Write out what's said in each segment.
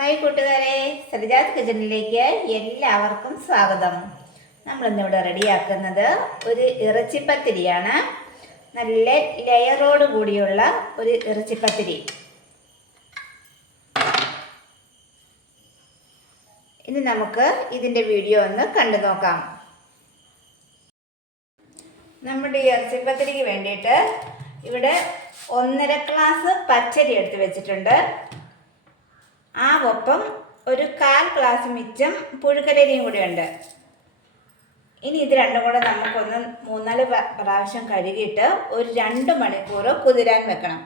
Hi കൂട്ടുകാരെ. സരിജാസ് കിച്ചണിലേക്ക് എല്ലാവർക്കും സ്വാഗതം. നമ്മളിന്നിവിടെ റെഡിയാക്കുന്നത് ഒരു ഇറച്ചിപ്പത്തിരിയാണ്. നല്ല ലെയറോട് കൂടിയുള്ള ഒരു ഇറച്ചിപ്പത്തിരി. ഇനി നമുക്ക് ഇതിന്റെ വീഡിയോ ഒന്ന് കണ്ടു നോക്കാം. നമ്മുടെ ഇറച്ചിപ്പത്തിരിക്ക് വേണ്ടിയിട്ട് ഇവിടെ ഒന്നര ഗ്ലാസ് പച്ചരി എടുത്ത് വെച്ചിട്ടുണ്ട്. ആ ഒപ്പം ഒരു കാൽ ഗ്ലാസ് മിച്ചം പുഴുക്കലരിയും കൂടി ഉണ്ട് ഇനി ഇത് രണ്ടും കൂടെ നമുക്കൊന്ന് മൂന്നാൽ പ്ര- പ്രാവശ്യം കഴുകിയിട്ട് ഒരു രണ്ട് മണിക്കൂർ കുതിരാൻ വെക്കണം.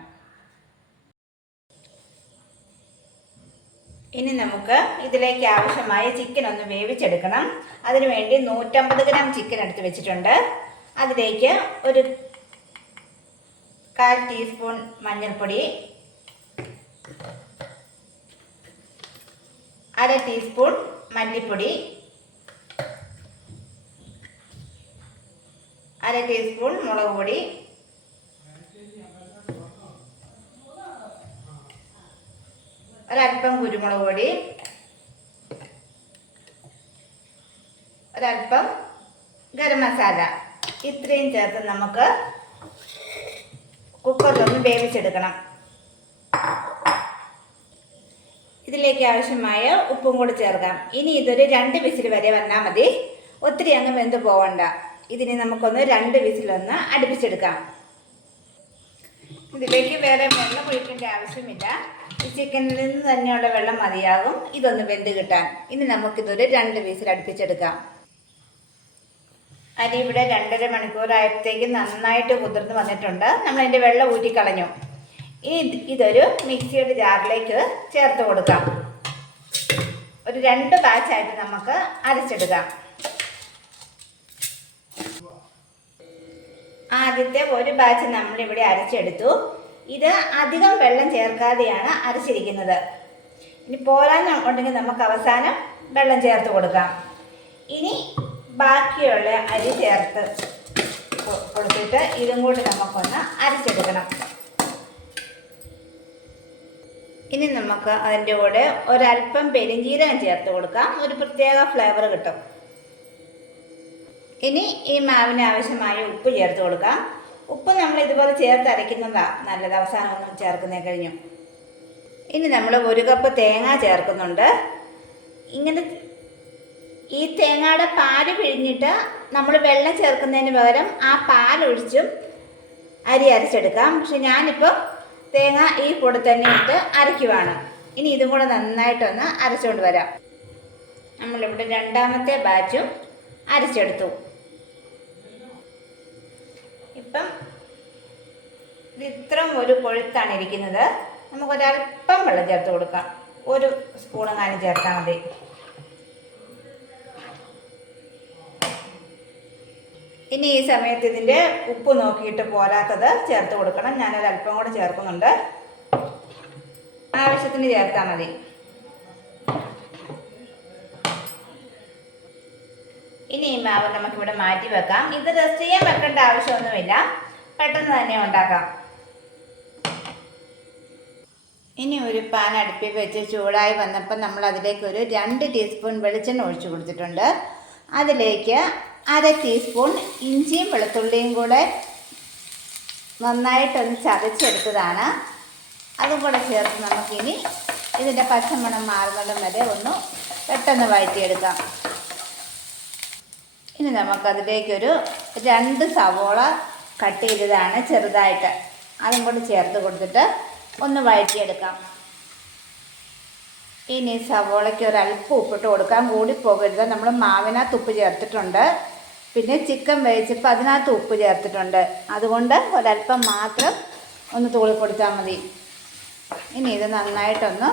ഇനി നമുക്ക് ഇതിലേക്ക് ആവശ്യമായ ചിക്കൻ ഒന്ന് വേവിച്ചെടുക്കണം. അതിനുവേണ്ടി നൂറ്റമ്പത് ഗ്രാം ചിക്കൻ എടുത്ത് വെച്ചിട്ടുണ്ട്. അതിലേക്ക് ഒരു കാൽ ടീസ്പൂൺ മഞ്ഞൾപ്പൊടി അര ടീസ്പൂൺ മല്ലിപ്പൊടി. അര ടീസ്പൂൺ മുളക് പൊടി. ഒരല്പം കുരുമുളക് പൊടി. ഒരല്പം ഗരം മസാല. ഇത്രയും ചേർത്ത് നമുക്ക് കുക്കറിലൊന്ന് വേവിച്ചെടുക്കണം. ഇതിലേക്ക് ആവശ്യമായ ഉപ്പും കൂടി ചേർക്കാം. ഇനി ഇതൊരു രണ്ട് വിസിൽ വരെ വന്നാൽ മതി. ഒത്തിരി അങ്ങ് വെന്ത് പോവണ്ട. ഇതിന് നമുക്കൊന്ന് രണ്ട് വിസിലൊന്ന് അടുപ്പിച്ചെടുക്കാം. ഇതിലേക്ക് വേറെ വെള്ളം ഒഴിക്കേണ്ട ആവശ്യമില്ല. ഈ ചിക്കനിൽ നിന്ന് തന്നെയുള്ള വെള്ളം മതിയാകും. ഇതൊന്ന് വെന്ത് കിട്ടാൻ. ഇനി നമുക്കിതൊരു രണ്ട് വിസിൽ അടുപ്പിച്ചെടുക്കാം. അരി ഇവിടെ രണ്ടര മണിക്കൂറായപ്പോഴത്തേക്ക് നന്നായിട്ട് കുതിർന്ന് വന്നിട്ടുണ്ട്. നമ്മളതിന്റെ വെള്ളം ഊറ്റിക്കളഞ്ഞു. ഇത് ഇതൊരു മിക്സിയുടെ ജാറിലേക്ക് ചേർത്ത് കൊടുക്കാം. ഒരു രണ്ട് ബാച്ചായിട്ട് നമുക്ക് അരച്ചെടുക്കാം. ആദ്യത്തെ ഒരു ബാച്ച് നമ്മളിവിടെ അരച്ചെടുത്തു. ഇത് അധികം വെള്ളം ചേർക്കാതെയാണ് അരച്ചിരിക്കുന്നത്. ഇനി പോരാൻ ഉണ്ടെങ്കിൽ നമുക്ക് അവസാനം വെള്ളം ചേർത്ത് കൊടുക്കാം. ഇനി ബാക്കിയുള്ള അരി ചേർത്ത് കൊടുത്തിട്ട് ഇതും കൂടി നമുക്കൊന്ന് അരച്ചെടുക്കണം. ഇനി നമുക്ക് അതിന്റെ കൂടെ ഒരല്പം പെരിഞ്ജീരകം ചേർത്ത് കൊടുക്കാം. ഒരു പ്രത്യേക ഫ്ലേവർ കിട്ടും. ഇനി ഈ മാവിന് ആവശ്യമായ ഉപ്പ് ചേർത്ത് കൊടുക്കാം. ഉപ്പ് നമ്മൾ ഇതുപോലെ ചേർത്ത് അരയ്ക്കുന്നതാണ് നല്ലത്. അവസാനം ഒന്നും ചേർക്കുന്നേ കഴിഞ്ഞു. ഇനി നമ്മൾ ഒരു കപ്പ് തേങ്ങ ചേർക്കുന്നുണ്ട്. ഇങ്ങനെ ഈ തേങ്ങയുടെ പാൽ പിഴിഞ്ഞിട്ട് നമ്മൾ വെള്ളം ചേർക്കുന്നതിന് പകരം ആ പാലൊഴിച്ചും അരി അരച്ചെടുക്കാം. പക്ഷെ ഞാനിപ്പോൾ തേങ്ങ ഈ കൂടെ തന്നെ ഇട്ട് അരയ്ക്കുവാണ്. ഇനി ഇതും കൂടെ നന്നായിട്ടൊന്ന് അരച്ചുകൊണ്ട് വരാം. നമ്മളിവിടെ രണ്ടാമത്തെ ബാച്ചും അരച്ചെടുത്തു. ഇപ്പം ഇത് ഇത്രയും ഒരു കൊഴുത്താണ് ഇരിക്കുന്നത്. നമുക്കൊരല്പം വെള്ളം ചേർത്ത് കൊടുക്കാം. ഒരു സ്പൂണെങ്ങാനും ചേർത്താൽ മതി. ഇനി ഈ സമയത്ത് ഇതിന്റെ ഉപ്പ് നോക്കിയിട്ട് പോരാത്തത് ചേർത്ത് കൊടുക്കണം. ഞാനൊരല്പം കൂടെ ചേർക്കുന്നുണ്ട്. ആവശ്യത്തിന് ചേർത്താൽ മതി. ഇനി ഈ മാവ് നമുക്കിവിടെ മാറ്റി വെക്കാം. ഇത് റെസ്റ്റ് ചെയ്യാൻ വെക്കേണ്ട ആവശ്യമൊന്നുമില്ല. പെട്ടെന്ന് തന്നെ ഉണ്ടാക്കാം. ഇനി ഒരു പാൻ അടുപ്പിൽ വെച്ച് ചൂടായി വന്നപ്പോൾ നമ്മൾ അതിലേക്ക് ഒരു രണ്ട് ടീസ്പൂൺ വെളിച്ചെണ്ണ ഒഴിച്ചു കൊടുത്തിട്ടുണ്ട്. അതിലേക്ക് അര ടീസ്പൂൺ ഇഞ്ചിയും വെളുത്തുള്ളിയും കൂടെ നന്നായിട്ടൊന്ന് ചതച്ചെടുത്തതാണ്. അതും കൂടെ ചേർത്ത് നമുക്കിനി ഇതിന്റെ പച്ചമണം മാറുന്നിടം വരെ ഒന്ന് പെട്ടെന്ന് വഴറ്റിയെടുക്കാം. ഇനി നമുക്കതിലേക്കൊരു രണ്ട് സവോള കട്ട് ചെയ്തതാണ് ചെറുതായിട്ട്. അതും കൂടി ചേർത്ത് കൊടുത്തിട്ട് ഒന്ന് വഴറ്റിയെടുക്കാം. ഇനി സവോളയ്ക്ക് ഒരല്പം ഉപ്പിട്ട് കൊടുക്കാം കൂടി പോകരുത്. നമ്മൾ മാവിനകത്ത് ഉപ്പ് ചേർത്തിട്ടുണ്ട്. പിന്നെ ചിക്കൻ വേവിച്ചപ്പോൾ അതിനകത്ത് ഉപ്പ് ചേർത്തിട്ടുണ്ട്. അതുകൊണ്ട് ഒരല്പം മാത്രം ഒന്ന് തൂളി കൊടുത്താൽ മതി. ഇനി ഇത് നന്നായിട്ടൊന്ന്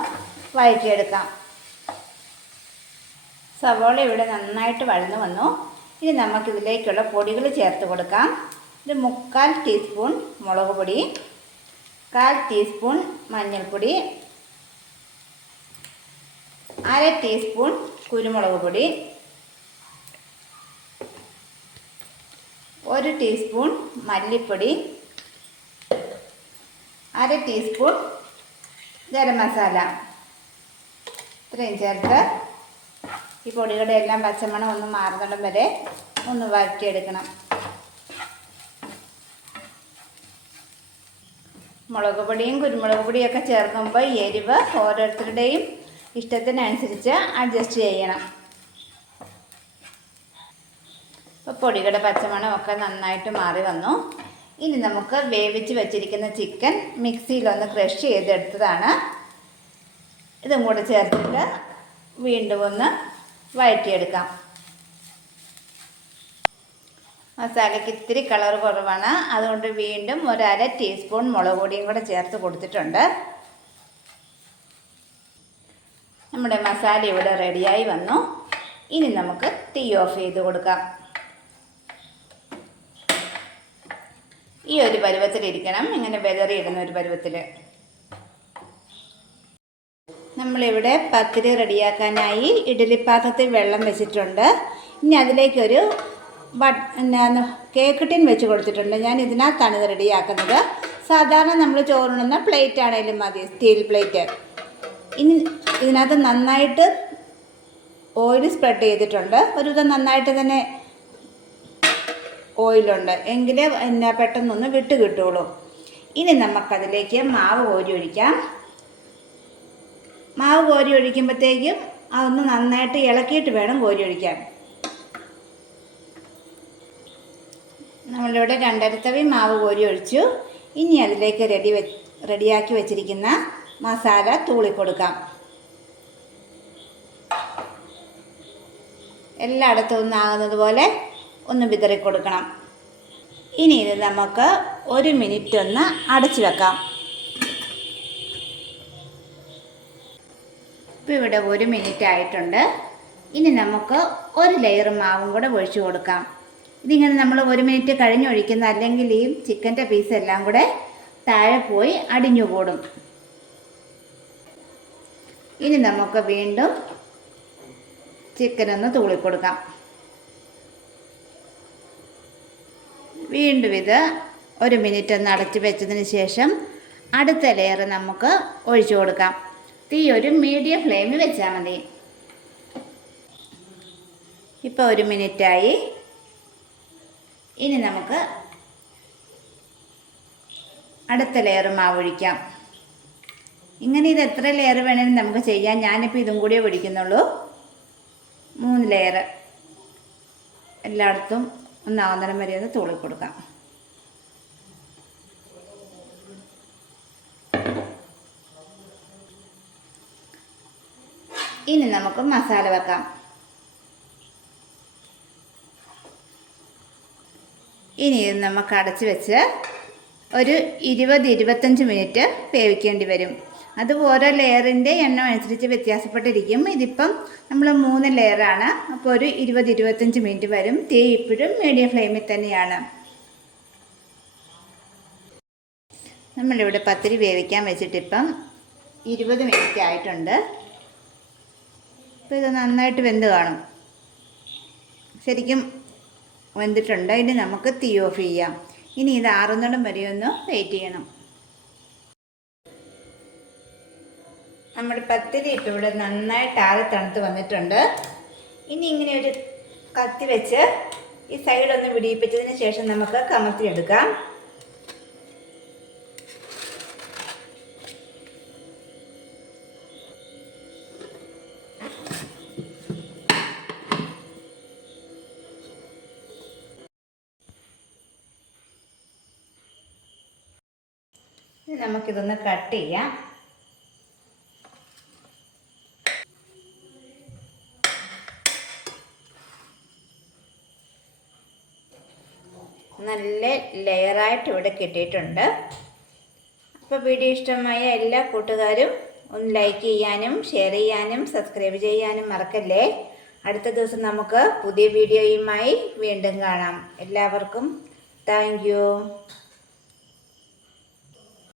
വഴറ്റിയെടുക്കാം. സവോള ഇവിടെ നന്നായിട്ട് വഴന്നു വന്നു. ഇനി നമുക്കിതിലേക്കുള്ള പൊടികൾ ചേർത്ത് കൊടുക്കാം. ഒരു മുക്കാൽ ടീസ്പൂൺ മുളക് പൊടി കാൽ ടീസ്പൂൺ മഞ്ഞൾപ്പൊടി അര ടീസ്പൂൺ കുരുമുളക് പൊടി ഒരു ടീസ്പൂൺ മല്ലിപ്പൊടി അര ടീസ്പൂൺ ഗരം മസാല ഇത്രയും ചേർത്ത് ഈ പൊടികളുടെ എല്ലാം പച്ചമണം ഒന്ന് മാറുന്നിടം വരെ ഒന്ന് വഴറ്റിയെടുക്കണം. മുളക് പൊടിയും കുരുമുളക് പൊടിയൊക്കെ ചേർക്കുമ്പോൾ എരിവ് ഓരോരുത്തരുടെയും ഇഷ്ടത്തിനനുസരിച്ച് അഡ്ജസ്റ്റ് ചെയ്യണം. ഇപ്പോൾ പച്ചമണം ഒക്കെ നന്നായിട്ട് മാറി വന്നു. ഇനി നമുക്ക് വേവിച്ച് വെച്ചിരിക്കുന്ന ചിക്കൻ മിക്സിയിലൊന്ന് ക്രഷ് ചെയ്തെടുത്തതാണ്. ഇതും കൂടെ ചേർത്തിട്ട് വീണ്ടും ഒന്ന് വഴറ്റിയെടുക്കാം. മസാലയ്ക്ക് ഇത്തിരി കളർ കുറവാണ്. അതുകൊണ്ട് വീണ്ടും ഒരു അര ടീസ്പൂൺ മുളക് പൊടിയും കൂടെ ചേർത്ത് കൊടുത്തിട്ടുണ്ട്. നമ്മുടെ മസാല ഇവിടെ റെഡിയായി വന്നു. ഇനി നമുക്ക് തീ ഓഫ് ചെയ്ത് കൊടുക്കാം. ഈ ഒരു പരുവത്തിലിരിക്കണം ഇങ്ങനെ വെതറിയിടുന്ന ഒരു പരുവത്തിൽ നമ്മളിവിടെ പത്തിരി റെഡിയാക്കാനായി ഇഡ്ഡലിപ്പാത്രത്തിൽ വെള്ളം വെച്ചിട്ടുണ്ട്. ഇനി അതിലേക്കൊരു വ കേക്ക് ടിൻ വെച്ച് കൊടുത്തിട്ടുണ്ട്. ഞാൻ ഇതിനകത്താണ് ഇത് റെഡിയാക്കുന്നത്. സാധാരണ നമ്മൾ ചോറുണ്ണുന്ന പ്ലേറ്റ് ആണെങ്കിലും മതി സ്റ്റീൽ പ്ലേറ്റ്. ഇനി ഇതിനകത്ത് നന്നായിട്ട് ഓയിൽ സ്പ്രെഡ് ചെയ്തിട്ടുണ്ട്. ഒരുവിധം നന്നായിട്ട് തന്നെ ഓയിലുണ്ട്. എങ്കിലേ എന്നാ പെട്ടെന്നൊന്ന് വിട്ട് കിട്ടുള്ളൂ. ഇനി നമുക്കതിലേക്ക് മാവ് കോരി ഒഴിക്കാം. മാവ് കോരി ഒഴിക്കുമ്പോഴത്തേക്കും അതൊന്ന് നന്നായിട്ട് ഇളക്കിയിട്ട് വേണം കോരി ഒഴിക്കാൻ. നമ്മളിവിടെ രണ്ടരത്തവി മാവ് കോരി ഒഴിച്ചു. ഇനി അതിലേക്ക് റെഡി വെ റെഡിയാക്കി വെച്ചിരിക്കുന്ന മസാല തൂളിക്കൊടുക്കാം എല്ലായിടത്തും ഒന്നാകുന്നത് പോലെ ഒന്ന് വിതറി കൊടുക്കണം. ഇനി ഇത് നമുക്ക് ഒരു മിനിറ്റ് ഒന്ന് അടച്ചു വെക്കാം. ഇപ്പോൾ ഇവിടെ ഒരു മിനിറ്റ് ആയിട്ടുണ്ട്. ഇനി നമുക്ക് ഒരു ലെയർ മാവും കൂടെ ഒഴിച്ചു കൊടുക്കാം. ഇതിങ്ങനെ നമ്മൾ ഒരു മിനിറ്റ് കഴിഞ്ഞൊഴിക്കുന്ന അല്ലെങ്കിൽ ഈ ചിക്കന്റെ പീസ് എല്ലാം കൂടെ താഴെ പോയി അടിഞ്ഞു കൂടും. ഇനി നമുക്ക് വീണ്ടും ചിക്കനൊന്ന് തൂളിക്കൊടുക്കാം. വീണ്ടും ഇത് ഒരു മിനിറ്റ് ഒന്ന് അടച്ച് വെച്ചതിന് ശേഷം അടുത്ത ലെയർ നമുക്ക് ഒഴിച്ചു കൊടുക്കാം. തീ ഒരു മീഡിയം ഫ്ലെയിമിൽ വെച്ചാൽ മതി. ഇപ്പോൾ ഒരു മിനിറ്റായി. ഇനി നമുക്ക് അടുത്ത ലെയർ മാവ് ഒഴിക്കാം. ഇങ്ങനെ ഇത് എത്ര ലെയർ വേണമെങ്കിലും നമുക്ക് ചെയ്യാം. ഞാനിപ്പോൾ ഇതും കൂടിയേ ഒഴിക്കുന്നുള്ളൂ മൂന്ന് ലെയർ എല്ലായിടത്തും ഒന്നാവുന്നരം വരെ ഒന്ന് തൂളി കൊടുക്കാം. ഇനി നമുക്ക് മസാല വെക്കാം. ഇനി ഇത് നമുക്ക് അടച്ച് വെച്ച് ഒരു ഇരുപത് ഇരുപത്തഞ്ച് മിനിറ്റ് വേവിക്കേണ്ടി വരും. അത് ഓരോ ലെയറിന്റെ എണ്ണം അനുസരിച്ച് വ്യത്യാസപ്പെട്ടിരിക്കും. ഇതിപ്പം നമ്മൾ മൂന്ന് ലെയറാണ്. അപ്പോൾ ഒരു ഇരുപത് ഇരുപത്തഞ്ച് മിനിറ്റ് വരും. തീ ഇപ്പോഴും മീഡിയം ഫ്ലെയിമിൽ തന്നെയാണ്. നമ്മളിവിടെ പത്തിരി വേവിക്കാൻ വെച്ചിട്ടിപ്പം ഇരുപത് മിനിറ്റ് ആയിട്ടുണ്ട്. അപ്പോൾ ഇത് നന്നായിട്ട് വെന്ത് കാണും. ശരിക്കും വെന്തിട്ടുണ്ട്. ഇനി നമുക്ക് തീ ഓഫ് ചെയ്യാം. ഇനി ഇത് ആറുന്നോളം വരെയൊന്ന് വെയിറ്റ് ചെയ്യണം. നമ്മുടെ പത്തിരി ഇപ്പോൾ ഇവിടെ നന്നായിട്ട് ആറി തണുത്ത് വന്നിട്ടുണ്ട്. ഇനി ഇങ്ങനെ ഒരു കത്തി വെച്ച് ഈ സൈഡൊന്ന് വിടിയിപ്പിച്ചതിന് ശേഷം നമുക്ക് കമത്തിയെടുക്കാം നമുക്കിതൊന്ന് കട്ട് ചെയ്യാം നല്ല ലെയറായിട്ട് ഇവിടെ കിട്ടിയിട്ടുണ്ട്. അപ്പോൾ വീഡിയോ ഇഷ്ടമായ എല്ലാ കൂട്ടുകാരും ഒന്ന് ലൈക്ക് ചെയ്യാനും ഷെയർ ചെയ്യാനും സബ്സ്ക്രൈബ് ചെയ്യാനും മറക്കല്ലേ? അടുത്ത ദിവസം നമുക്ക് പുതിയ വീഡിയോയുമായി വീണ്ടും കാണാം. എല്ലാവർക്കും താങ്ക്